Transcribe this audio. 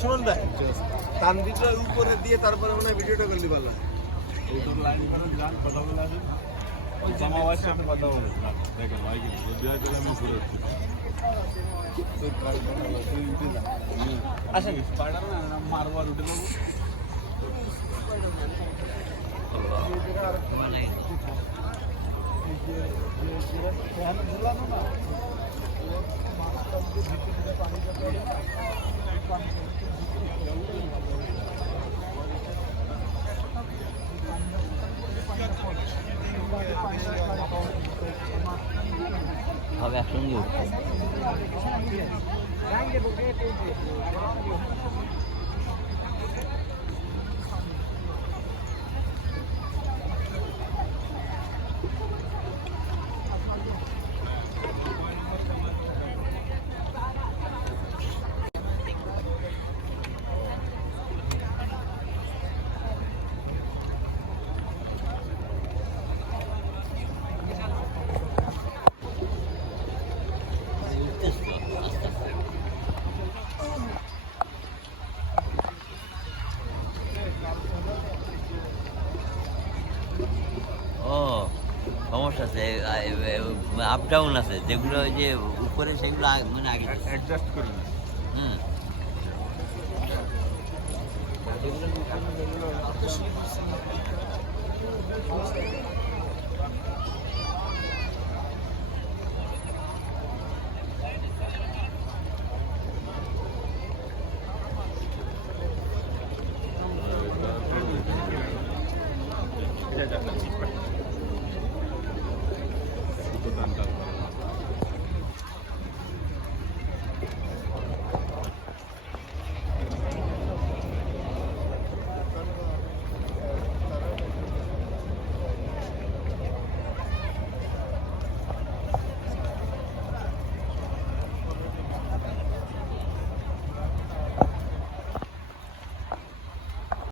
শুনুন ভাই তানবিরটা উপরে দিয়ে তারপরে মনে হয় ভিডিওটা করলে ভালো হয়। ওটার লাইন করেন যান কথা বলে আসেন জামা ওয়াইয়ের সাথে কথা বলে দেখেন ভাই কি বিয়ে করলে আমি ঘুরে আসেন স্পাইডার না মারবো আর উঠে দেবো হবে একসঙ্গে উঠবে ও সমস্যা আছে আপ ডাউন আছে যেগুলো ওই যে উপরে সেগুলো মানে আগে অ্যাডজাস্ট করি না হুম